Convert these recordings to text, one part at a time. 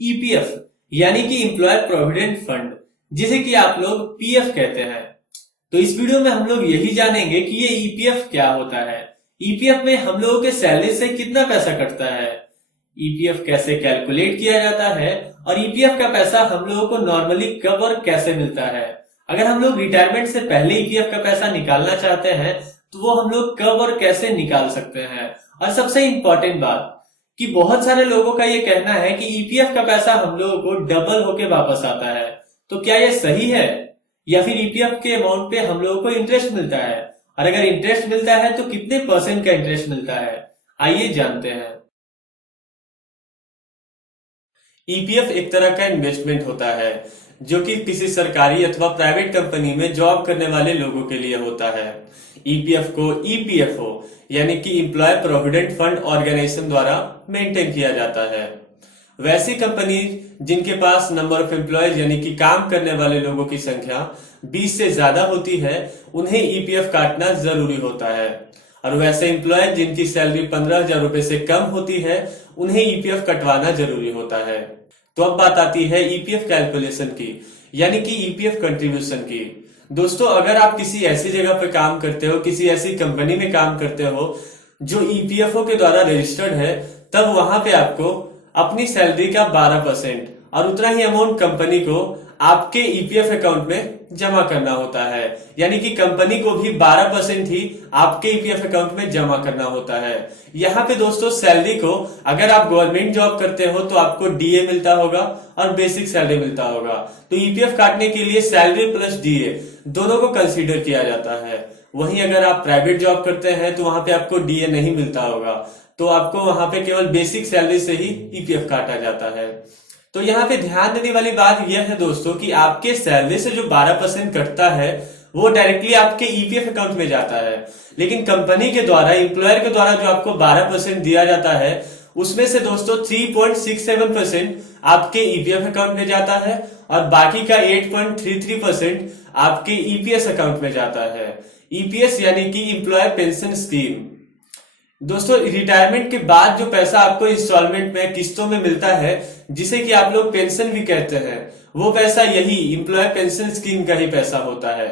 EPF यानी कि employer provident fund, जिसे कि आप लोग पीएफ कहते हैं। तो इस वीडियो में हम लोग यही जानेंगे कि ये ईपीएफ क्या होता है, ईपीएफ में हम लोगों के सैलरी से कितना पैसा कटता है, ईपीएफ कैसे कैलकुलेट किया जाता है और ईपीएफ का पैसा हम लोगों को नॉर्मली कब और कैसे मिलता है। अगर हम लोग रिटायरमेंट से पहले ईपीएफ का पैसा निकालना चाहते हैं तो वो हम लोग कब और कैसे निकाल सकते हैं। और सबसे इंपॉर्टेंट बात कि बहुत सारे लोगों का ये कहना है कि ईपीएफ का पैसा हम लोगों को डबल होके वापस आता है। तो क्या ये सही है या फिर ईपीएफ के अमाउंट पे हम लोगों को इंटरेस्ट मिलता है, और अगर इंटरेस्ट मिलता है तो कितने परसेंट का इंटरेस्ट मिलता है, आइए जानते हैं। ईपीएफ एक तरह का इन्वेस्टमेंट होता है जो कि किसी सरकारी अथवा प्राइवेट कंपनी में जॉब करने वाले लोगों के लिए होता है। ईपीएफ को ईपीएफओ यानी कि एम्प्लॉय प्रोविडेंट फंड ऑर्गेनाइजेशन द्वारा मेंटेन किया जाता है। वैसी कंपनी जिनके पास नंबर ऑफ एम्प्लॉयज यानी कि काम करने वाले लोगों की संख्या 20 से ज्यादा होती है, उन्हें ईपीएफ काटना जरूरी होता है। और वैसे एम्प्लॉय जिनकी सैलरी 15,000 रुपए से कम होती है, उन्हें ईपीएफ कटवाना जरूरी होता है। तो अब बात आती है ईपीएफ कैलकुलेशन की, यानी कि ईपीएफ कंट्रीब्यूशन की। दोस्तों, अगर आप किसी ऐसी जगह पे काम करते हो, किसी ऐसी कंपनी में काम करते हो जो ईपीएफओ के द्वारा रजिस्टर्ड है, तब वहां पे आपको अपनी सैलरी का 12% और उतना ही अमाउंट कंपनी को आपके ईपीएफ अकाउंट में जमा करना होता है। यानी कि कंपनी को भी 12% ही आपके ईपीएफ अकाउंट में जमा करना होता है। यहाँ पे दोस्तों सैलरी को, अगर आप गवर्नमेंट जॉब करते हो तो आपको डीए मिलता होगा और बेसिक सैलरी मिलता होगा। तो ईपीएफ काटने के लिए सैलरी प्लस डीए दोनों को कंसीडर किया जाता है। वहीं अगर आप प्राइवेट जॉब करते हैं तो वहां पे आपको डीए नहीं मिलता होगा, तो आपको वहां पे केवल बेसिक सैलरी से ही ईपीएफ काटा जाता है। तो यहाँ पे ध्यान देने वाली बात यह है दोस्तों कि आपके सैलरी से जो 12% कटता है वो डायरेक्टली आपके ईपीएफ अकाउंट में जाता है। लेकिन कंपनी के द्वारा, एम्प्लॉयर के द्वारा जो आपको 12% दिया जाता है, उसमें से दोस्तों 3.67% आपके ईपीएफ अकाउंट में जाता है और बाकी का 8.33% आपके ईपीएस अकाउंट में जाता है। ईपीएस यानी कि एम्प्लॉय पेंशन स्कीम। दोस्तों, रिटायरमेंट के बाद जो पैसा आपको इंस्टॉलमेंट में, किस्तों में मिलता है, जिसे कि आप लोग पेंशन भी कहते हैं, वो पैसा यही एम्प्लॉय पेंशन स्कीम का ही पैसा होता है।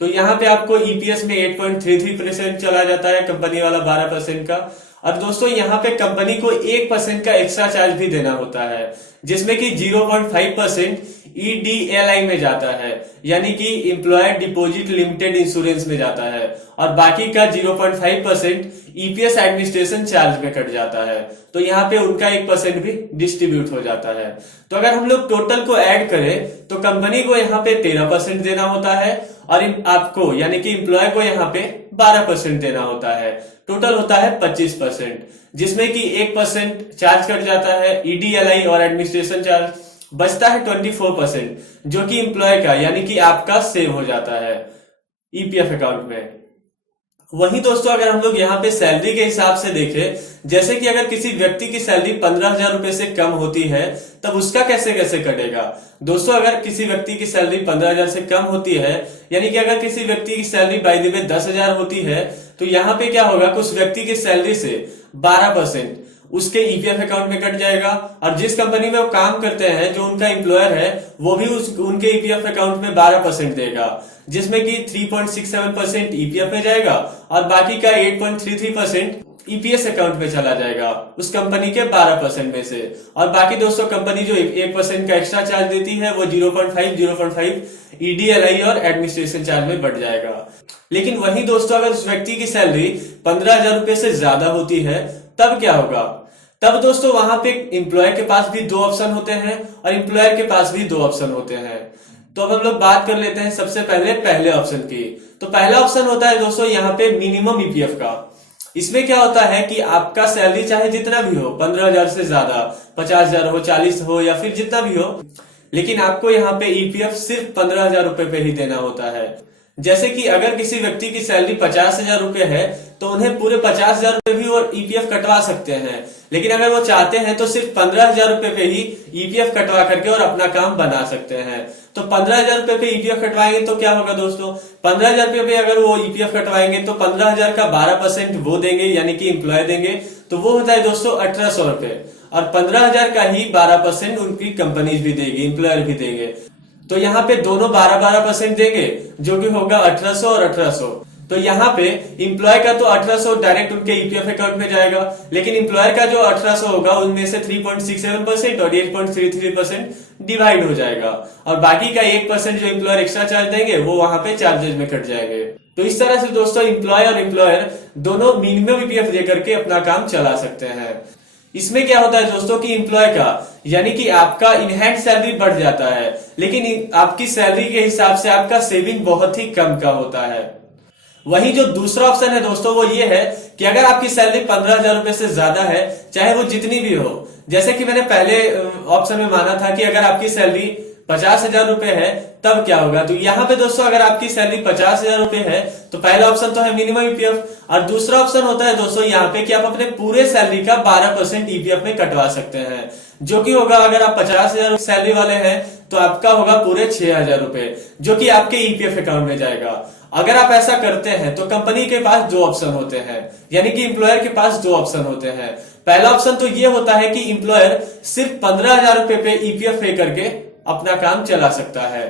तो यहाँ पे आपको ईपीएस में 8.33% चला जाता है, कंपनी वाला 12% का। और दोस्तों यहाँ पे कंपनी को 1% का एक्स्ट्रा चार्ज भी देना होता है, जिसमें कि 0.5% ईडीएलआई में जाता है, यानी कि एम्प्लॉय डिपॉजिट लिमिटेड इंश्योरेंस में जाता है, और बाकी का 0.5% ईपीएस एडमिनिस्ट्रेशन चार्ज में कट जाता है। तो यहाँ पे उनका 1% भी डिस्ट्रीब्यूट हो जाता है। तो अगर हम लोग टोटल को ऐड करें तो कंपनी को यहाँ पे 13% देना होता है और आपको यानी कि एम्प्लॉय को यहाँ पे 12% देना होता है। टोटल होता है 25%, जिसमें कि 1% चार्ज कट जाता है ईडीएलआई और एडमिनिस्ट्रेशन चार्ज, बचता है 24% जो कि एम्प्लॉय का यानी कि आपका सेव हो जाता है ईपीएफ अकाउंट में। वहीं दोस्तों अगर हम लोग यहाँ पे सैलरी के हिसाब से देखें, जैसे कि अगर किसी व्यक्ति की सैलरी 15,000 रुपए से कम होती है, तब उसका कैसे कैसे कटेगा। दोस्तों, अगर किसी व्यक्ति की सैलरी 15,000 से कम होती है, यानी कि अगर किसी व्यक्ति की सैलरी बाय द वे 10,000 होती है, तो यहाँ पे क्या होगा, कुछ व्यक्ति की सैलरी से 12% उसके ईपीएफ अकाउंट में कट जाएगा, और जिस कंपनी में वो काम करते हैं, जो उनका एम्प्लॉयर है, वो भी उनके ईपीएफ अकाउंट में 12% देगा, जिसमें कि 3.67% ईपीएफ में जाएगा और बाकी का 8.33% ईपीएस अकाउंट में चला जाएगा उस कंपनी के 12% में से। और बाकी दोस्तों कंपनी जो 1% का एक्स्ट्रा चार्ज देती है वो 0.5 ईडीएलआई और एडमिनिस्ट्रेशन चार्ज में बढ़ जाएगा। लेकिन वही दोस्तों अगर उस व्यक्ति की सैलरी 15,000 रुपए से ज्यादा होती है, तब क्या होगा। तब दोस्तों वहां पे एम्प्लॉय के पास भी 2 ऑप्शन होते हैं और एम्प्लॉयर के पास भी 2 ऑप्शन होते हैं। तो अब हम लोग बात कर लेते हैं सबसे पहले ऑप्शन की। तो पहला ऑप्शन होता है दोस्तों यहाँ पे मिनिमम ईपीएफ का। इसमें क्या होता है कि आपका सैलरी चाहे जितना भी हो, 15,000 से ज्यादा, 50,000 हो, 40 हो या फिर जितना भी हो, लेकिन आपको यहाँ पे ईपीएफ सिर्फ 15,000 रुपए पे ही देना होता है। जैसे कि अगर किसी व्यक्ति की सैलरी 50,000 रुपए है तो उन्हें पूरे 50,000 रुपए भी और ईपीएफ कटवा सकते हैं, लेकिन अगर वो चाहते हैं तो सिर्फ 15,000 रुपए पे ही ईपीएफ कटवा करके और अपना काम बना सकते हैं। तो 15,000 रुपए पे ईपीएफ कटवाएंगे तो क्या होगा दोस्तों, 15,000 रुपए पे अगर वो ईपीएफ कटवाएंगे तो 15,000 का 12% वो देंगे यानी कि एम्प्लॉय देंगे, तो वो होता है दोस्तों 1,800 रुपए। और 15,000 का ही 12% उनकी कंपनीज भी देगी, एम्प्लॉयर भी देंगे। तो यहाँ पे दोनों 12-12% देंगे, जो कि होगा 1800 और 1800। तो यहाँ पे इंप्लॉय का तो 1800 डायरेक्ट उनके ईपीएफ अकाउंट में जाएगा, लेकिन इंप्लॉयर का जो 1800 होगा उनमें से 3.67% और 8.33% डिवाइड हो जाएगा, और बाकी का 1% जो इंप्लॉयर एक्स्ट्रा चार्ज देंगे वो वहां पे चार्जेस में कट जाएंगे। तो इस तरह से दोस्तों इंप्लॉय और एम्प्लॉयर दोनों मिनिमम ईपीएफ दे करके अपना काम चला सकते हैं। इसमें क्या होता है दोस्तों कि इंप्लॉय का यानी कि आपका इनहैंड सैलरी बढ़ जाता है, लेकिन आपकी सैलरी के हिसाब से आपका सेविंग बहुत ही कम का होता है। वही जो दूसरा ऑप्शन है दोस्तों वो ये है कि अगर आपकी सैलरी 15,000 रुपए से ज्यादा है, चाहे वो जितनी भी हो, जैसे कि मैंने पहले ऑप्शन में माना था कि अगर आपकी सैलरी 50,000 रुपए है तब क्या होगा। तो यहाँ पे दोस्तों अगर आपकी सैलरी 50,000 रुपए है तो पहला ऑप्शन तो है मिनिमम ईपीएफ, और दूसरा ऑप्शन होता है दोस्तों यहाँ पे कि आप अपने पूरे सैलरी का 12% ईपीएफ में कटवा सकते हैं, जो कि होगा अगर आप 50,000 सैलरी वाले हैं तो आपका होगा पूरे 6,000 रुपए, जो कि आपके ईपीएफ अकाउंट में जाएगा। अगर आप ऐसा करते हैं तो कंपनी के पास दो ऑप्शन होते हैं, यानी कि इंप्लॉयर के पास दो ऑप्शन होते हैं। पहला ऑप्शन तो ये होता है कि इंप्लॉयर सिर्फ 15,000 रुपए पे ईपीएफ पे करके अपना काम चला सकता है।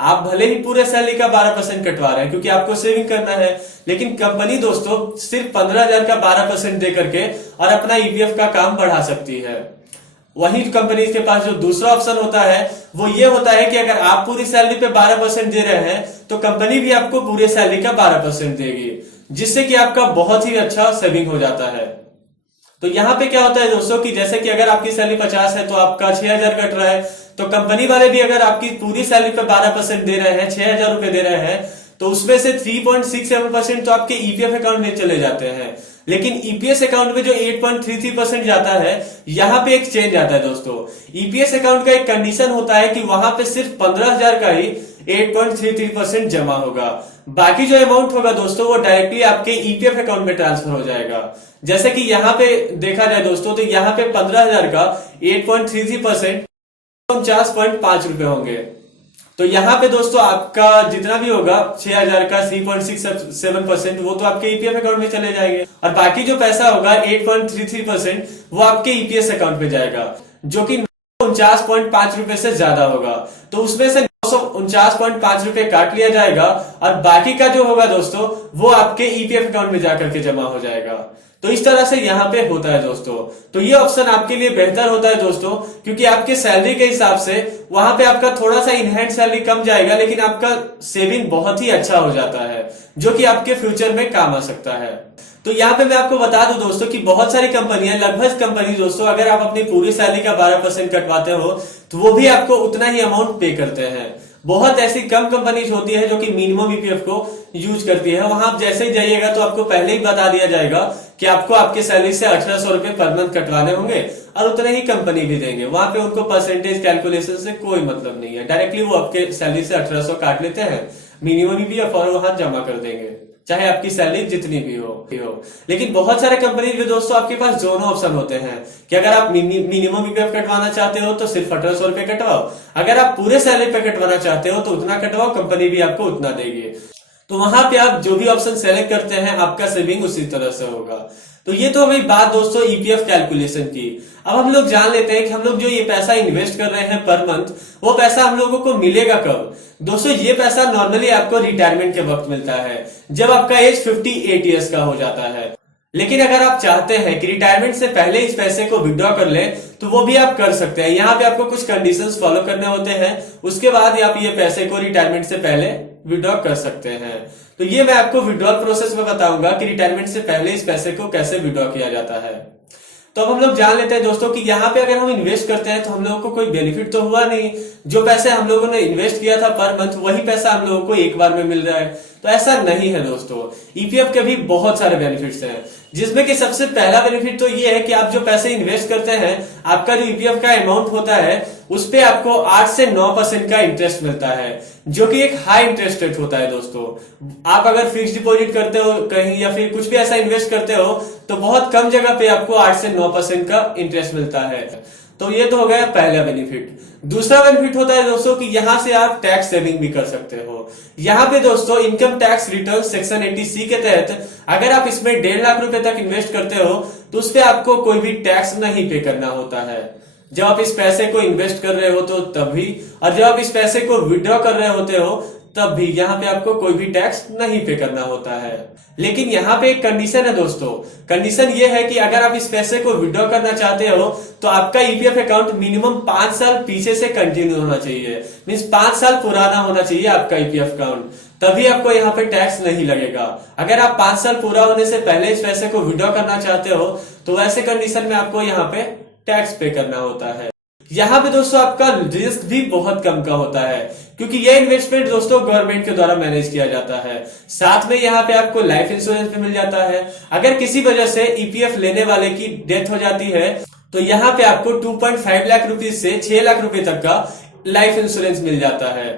आप भले ही पूरे सैलरी का 12% कटवा रहे हैं क्योंकि आपको सेविंग करना है, लेकिन कंपनी दोस्तों सिर्फ 15,000 का 12% दे करके और अपना ईपीएफ का काम बढ़ा सकती है। वही कंपनी के पास जो दूसरा ऑप्शन होता है वो ये होता है कि अगर आप पूरी सैलरी पे 12% दे रहे हैं तो कंपनी भी आपको पूरे सैलरी का 12% देगी, जिससे कि आपका बहुत ही अच्छा सेविंग हो जाता है। तो यहाँ पे क्या होता है दोस्तों कि जैसे कि अगर आपकी सैलरी 50 है तो आपका 6,000 कट रहा है, तो कंपनी वाले भी अगर आपकी पूरी सैलरी पे 12% दे रहे हैं, 6,000 रुपए दे रहे हैं, तो उसमें से 3.67% तो आपके ईपीएफ अकाउंट में चले जाते हैं। लेकिन ईपीएस अकाउंट में जो 8.33% जाता है, यहाँ पे एक चेंज आता है दोस्तों। ईपीएस अकाउंट का एक कंडीशन होता है कि वहां पे सिर्फ 15,000 का ही 8.33% जमा होगा, बाकी जो अमाउंट होगा दोस्तों वो डायरेक्टली आपके ईपीएफ अकाउंट में ट्रांसफर हो जाएगा। जैसे कि यहाँ पे देखा जाए दोस्तों तो यहाँ पे 15,000 का 8.33% 49.5 रुपए होंगे। तो यहाँ पे दोस्तों आपका जितना भी होगा 6,000 का 3.67% वो तो आपके ईपीएफ अकाउंट में चले जाएंगे, और बाकी जो पैसा होगा 8.33% वो आपके ईपीएस अकाउंट में जाएगा, जो कि 49.5 रुपए से ज्यादा होगा। तो उसमें से 949.5 रुपए काट लिया जाएगा, और बाकी का जो होगा दोस्तों वो आपके ईपीएफ अकाउंट में जाकर के जमा हो जाएगा। तो इस तरह से यहाँ पे होता है दोस्तों। तो ये ऑप्शन आपके लिए बेहतर होता है दोस्तों, क्योंकि आपके सैलरी के हिसाब से वहां पे आपका थोड़ा सा इनहैंड सैलरी कम जाएगा, लेकिन आपका सेविंग बहुत ही अच्छा हो जाता है, जो कि आपके फ्यूचर में काम आ सकता है। तो यहाँ पे मैं आपको बता दूं दोस्तों कि बहुत सारी कंपनियां, लगभग कंपनी दोस्तों, अगर आप अपनी पूरी सैलरी का 12% कटवाते हो तो वो भी आपको उतना ही अमाउंट पे करते हैं। बहुत ऐसी कम कंपनीज होती है जो कि मिनिमम ईपीएफ को यूज करती है। वहां आप जैसे ही जाइएगा तो आपको पहले ही बता दिया जाएगा कि आपको आपके सैलरी से 1800 रुपए पर मंथ कटवाने होंगे, और उतने ही कंपनी भी देंगे। वहां पे उनको परसेंटेज कैलकुलेशन से कोई मतलब नहीं है, डायरेक्टली वो आपके सैलरी से 1800 काट लेते हैं मिनिमम ईपीएफ और वहां जमा कर देंगे, चाहे आपकी सैलरी जितनी भी हो। लेकिन बहुत सारे कंपनी भी दोस्तों आपके पास दोनों ऑप्शन होते हैं कि अगर आप मिनिमम ईपीएफ कटवाना चाहते हो तो सिर्फ 1800 रुपए कटवाओ, अगर आप पूरे सैलरी पे कटवाना चाहते हो तो उतना कटवाओ, कंपनी भी आपको उतना देगी। तो वहां पे आप जो भी ऑप्शन सेलेक्ट करते हैं आपका सेविंग उसी तरह से होगा। तो ये तो हमें बात दोस्तों ईपीएफ कैलकुलेशन की। अब हम लोग जान लेते हैं कि हम लोग जो ये पैसा इन्वेस्ट कर रहे हैं पर मंथ, वो पैसा हम लोगों को मिलेगा कब। दोस्तों ये पैसा नॉर्मली आपको रिटायरमेंट के वक्त मिलता है, जब आपका एज 58 ईयर्स का हो जाता है। लेकिन अगर आप चाहते हैं कि रिटायरमेंट से पहले इस पैसे को विड्रॉ कर लें तो वो भी आप कर सकते हैं। यहाँ पे आपको कुछ कंडीशंस फॉलो करने होते हैं, उसके बाद आप ये पैसे को रिटायरमेंट से पहले विड्रॉ कर सकते हैं। तो ये मैं आपको विड्रॉल प्रोसेस में बताऊंगा कि रिटायरमेंट से पहले इस पैसे को कैसे विड्रॉ किया जाता है। तो अब हम लोग जान लेते हैं दोस्तों कि यहाँ पे अगर हम इन्वेस्ट करते हैं तो हम लोगों को कोई बेनिफिट तो हुआ नहीं। जो पैसे हम लोगों ने इन्वेस्ट किया था पर मंथ वही पैसा हम लोगों को एक बार में मिल रहा है, तो ऐसा नहीं है दोस्तों। ईपीएफ के भी बहुत सारे बेनिफिट्स हैं, जिसमें कि सबसे पहला बेनिफिट तो ये है कि आप जो पैसे इन्वेस्ट करते हैं, आपका जो ईपीएफ का अमाउंट होता है उस पे आपको 8 से 9% का इंटरेस्ट मिलता है, जो कि एक हाई इंटरेस्ट रेट होता है दोस्तों। आप अगर फिक्स डिपॉजिट करते हो कहीं या फिर कुछ भी ऐसा इन्वेस्ट करते हो तो बहुत कम जगह पे आपको 8 से 9% का इंटरेस्ट मिलता है। तो ये तो हो गया पहला बेनिफिट। दूसरा बेनिफिट होता है दोस्तों कि यहाँ से आप टैक्स सेविंग भी कर सकते हो। यहाँ पे दोस्तों income tax return section 80C के तहत अगर आप इसमें 1.5 लाख रुपए तक इन्वेस्ट करते हो तो उस पर आपको कोई भी टैक्स नहीं पे करना होता है। जब आप इस पैसे को इन्वेस्ट कर रहे हो तो तब भी, और जब आप इस पैसे को विड्रॉ कर रहे होते हो तब भी यहाँ पे आपको कोई भी टैक्स नहीं पे करना होता है। लेकिन यहाँ पे एक कंडीशन है दोस्तों, कंडीशन ये है कि अगर आप इस पैसे को विड्रॉ करना चाहते हो तो आपका ईपीएफ अकाउंट मिनिमम 5 साल पीछे से कंटिन्यू होना चाहिए, मीन्स 5 साल पुराना होना चाहिए आपका ईपीएफ अकाउंट, तभी आपको यहाँ पे टैक्स नहीं लगेगा। अगर आप 5 साल पूरा होने से पहले इस पैसे को विड्रॉ करना चाहते हो तो वैसे कंडीशन में आपको यहाँ पे टैक्स पे करना होता है। यहाँ पे दोस्तों आपका रिस्क भी बहुत कम का होता है क्योंकि यह इन्वेस्टमेंट दोस्तों गवर्नमेंट के द्वारा मैनेज किया जाता है। साथ में यहाँ पे आपको लाइफ इंश्योरेंस भी मिल जाता है। अगर किसी वजह से ईपीएफ लेने वाले की डेथ हो जाती है तो यहाँ पे आपको 2.5 लाख रुपए से 6 लाख रुपए तक का लाइफ इंश्योरेंस मिल जाता है।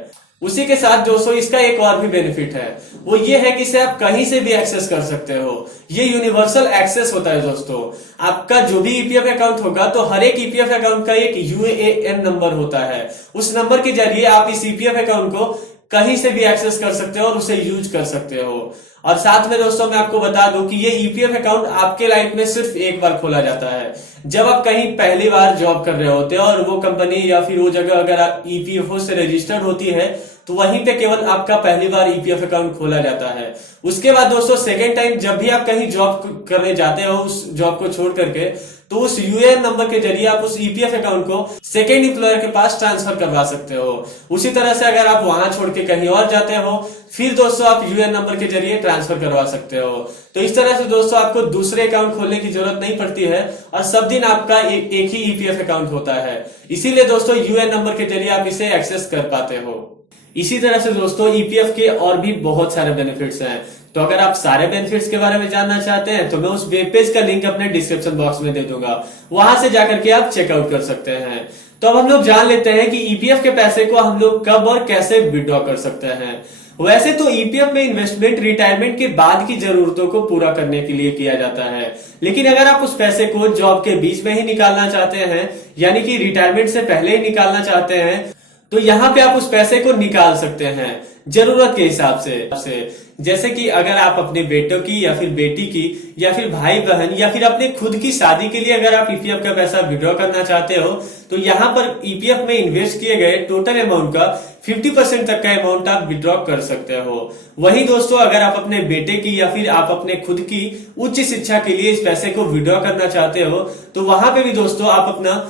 उसी के साथ दोस्तों इसका एक और भी बेनिफिट है, वो ये है कि इसे आप कहीं से भी एक्सेस कर सकते हो। ये यूनिवर्सल एक्सेस होता है दोस्तों। आपका जो भी ईपीएफ अकाउंट होगा तो हर एक ईपीएफ अकाउंट का एक यूएएन नंबर होता है। उस नंबर के जरिए आप इस ईपीएफ अकाउंट को कहीं से भी एक्सेस कर सकते हो और उसे यूज कर सकते हो। और साथ में दोस्तों मैं आपको बता दूं कि ये ईपीएफ अकाउंट आपके लाइफ में सिर्फ एक बार खोला जाता है, जब आप कहीं पहली बार जॉब कर रहे होते हो और वो कंपनी या फिर वो जगह अगर आप ईपीएफओ से रजिस्टर्ड होती है तो वहीं पे केवल आपका पहली बार ईपीएफ अकाउंट खोला जाता है। उसके बाद दोस्तों सेकेंड टाइम जब भी आप कहीं जॉब करने जाते हो उस जॉब को छोड़ करके तो उस यूएएन नंबर के जरिए आप उस ईपीएफ अकाउंट को सेकेंड एम्प्लॉयर के पास ट्रांसफर करवा सकते हो। उसी तरह से अगर आप वहां छोड़ के कहीं और जाते हो फिर दोस्तों आप यूएएन नंबर के जरिए ट्रांसफर करवा सकते हो। तो इस तरह से दोस्तों आपको दूसरे अकाउंट खोलने की जरूरत नहीं पड़ती है और सब दिन आपका एक ही ईपीएफ अकाउंट होता है। इसीलिए दोस्तों यूएएन नंबर के जरिए आप इसे एक्सेस कर पाते हो। इसी तरह से दोस्तों ईपीएफ के और भी बहुत सारे बेनिफिट्स हैं। तो अगर आप सारे बेनिफिट्स के बारे में जानना चाहते हैं तो मैं उस वेब पेज का लिंक अपने डिस्क्रिप्शन बॉक्स में दे दूंगा, वहां से जाकर के आप चेकआउट कर सकते हैं। तो अब हम लोग जान लेते हैं कि ईपीएफ के पैसे को हम लोग कब और कैसे विड्रॉ कर सकते हैं। वैसे तो ईपीएफ में इन्वेस्टमेंट रिटायरमेंट के बाद की जरूरतों को पूरा करने के लिए किया जाता है, लेकिन अगर आप उस पैसे को जॉब के बीच में ही निकालना चाहते हैं यानी कि रिटायरमेंट से पहले ही निकालना चाहते हैं तो यहाँ पे आप उस पैसे को निकाल सकते हैं जरूरत के हिसाब से। जैसे कि अगर आप अपने बेटों की या फिर बेटी की या फिर भाई बहन या फिर अपने खुद की शादी के लिए अगर आप ईपीएफ का पैसा विड्रॉ करना चाहते हो तो यहाँ पर ईपीएफ में इन्वेस्ट किए गए टोटल अमाउंट का 50% तक का अमाउंट आप विड्रॉ कर सकते हो। वहीं दोस्तों अगर आप अपने बेटे की या फिर आप अपने खुद की उच्च शिक्षा के लिए इस पैसे को विड्रॉ करना चाहते हो तो वहां पे भी दोस्तों आप अपना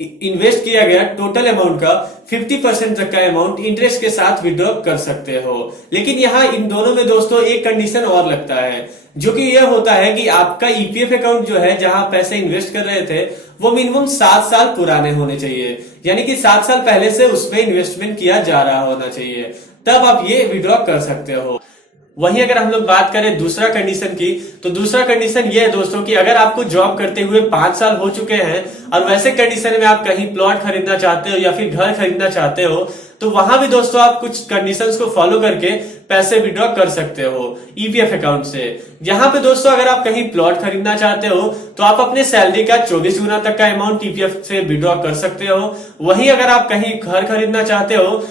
इन्वेस्ट किया गया टोटल अमाउंट का 50% तक का अमाउंट इंटरेस्ट के साथ विड्रॉ कर सकते हो। लेकिन यहाँ इन दोनों में दोस्तों एक कंडीशन और लगता है, जो कि यह होता है कि आपका ईपीएफ अकाउंट जो है जहां पैसे इन्वेस्ट कर रहे थे वो मिनिमम 7 साल पुराने होने चाहिए, यानी कि 7 साल पहले से उसमें इन्वेस्टमेंट किया जा रहा होना चाहिए, तब आप ये विड्रॉ कर सकते हो। वहीं अगर हम लोग बात करें दूसरा कंडीशन की तो दूसरा कंडीशन ये है दोस्तों कि अगर आपको जॉब करते हुए 5 साल हो चुके हैं और वैसे कंडीशन में आप कहीं प्लॉट खरीदना चाहते हो या फिर घर खरीदना चाहते हो तो वहां भी दोस्तों आप कुछ कंडीशंस को फॉलो करके पैसे विड्रॉ कर सकते हो ईपीएफ अकाउंट से। यहाँ पे दोस्तों अगर आप कहीं प्लॉट खरीदना चाहते हो तो आप अपने सैलरी का 24 गुना तक का अमाउंट ईपीएफ से विड्रॉ कर सकते हो। वहीं अगर आप कहीं घर खरीदना चाहते हो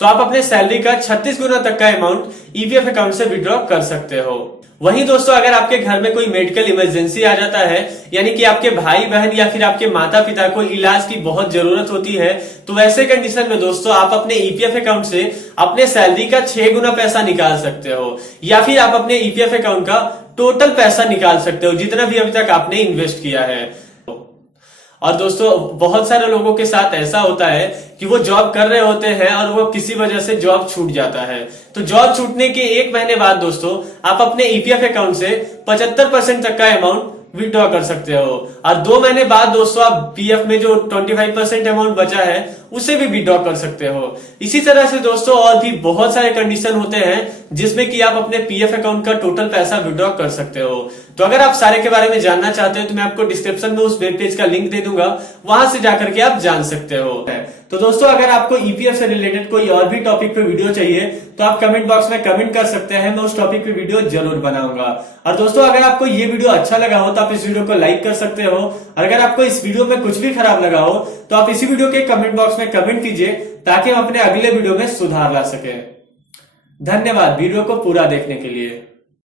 तो आप अपने सैलरी का 36 गुना तक का अमाउंट ईपीएफ अकाउंट से विड्रॉ कर सकते हो। वहीं दोस्तों अगर आपके घर में कोई मेडिकल इमरजेंसी आ जाता है यानी कि आपके भाई बहन या फिर आपके माता पिता को इलाज की बहुत जरूरत होती है तो वैसे कंडीशन में दोस्तों आप अपने ईपीएफ अकाउंट से अपने सैलरी का 6 गुना पैसा निकाल सकते हो या फिर आप अपने ईपीएफ अकाउंट का टोटल पैसा निकाल सकते हो जितना भी अभी तक आपने इन्वेस्ट किया है। और दोस्तों बहुत सारे लोगों के साथ ऐसा होता है कि वो जॉब कर रहे होते हैं और वो किसी वजह से जॉब छूट जाता है, तो जॉब छूटने के 1 महीने बाद दोस्तों आप अपने ईपीएफ अकाउंट से 75% तक का अमाउंट विड्रॉ कर सकते हो और 2 महीने बाद दोस्तों आप पीएफ में जो 25% अमाउंट बचा है उसे भी विड्रॉ कर सकते हो। इसी तरह से दोस्तों और भी बहुत सारे कंडीशन होते हैं जिसमें कि आप अपने पीएफ अकाउंट का टोटल पैसा विड्रॉ कर सकते हो। तो अगर आप सारे के बारे में जानना चाहते हो तो मैं आपको डिस्क्रिप्शन में उस वेब पेज का लिंक दे दूंगा, वहां से जाकर के आप जान सकते हो। तो दोस्तों अगर आपको ईपीएफ से रिलेटेड कोई और भी टॉपिक पे वीडियो चाहिए तो आप कमेंट बॉक्स में कमेंट कर सकते हैं, मैं उस टॉपिक पे वीडियो जरूर बनाऊंगा। और दोस्तों अगर आपको ये वीडियो अच्छा लगा हो तो आप इस वीडियो को लाइक कर सकते हो, और अगर आपको इस वीडियो में कुछ भी खराब लगा हो तो आप इसी वीडियो के कमेंट बॉक्स में कमेंट कीजिए ताकि हम अपने अगले वीडियो में सुधार ला सके। धन्यवाद वीडियो को पूरा देखने के लिए।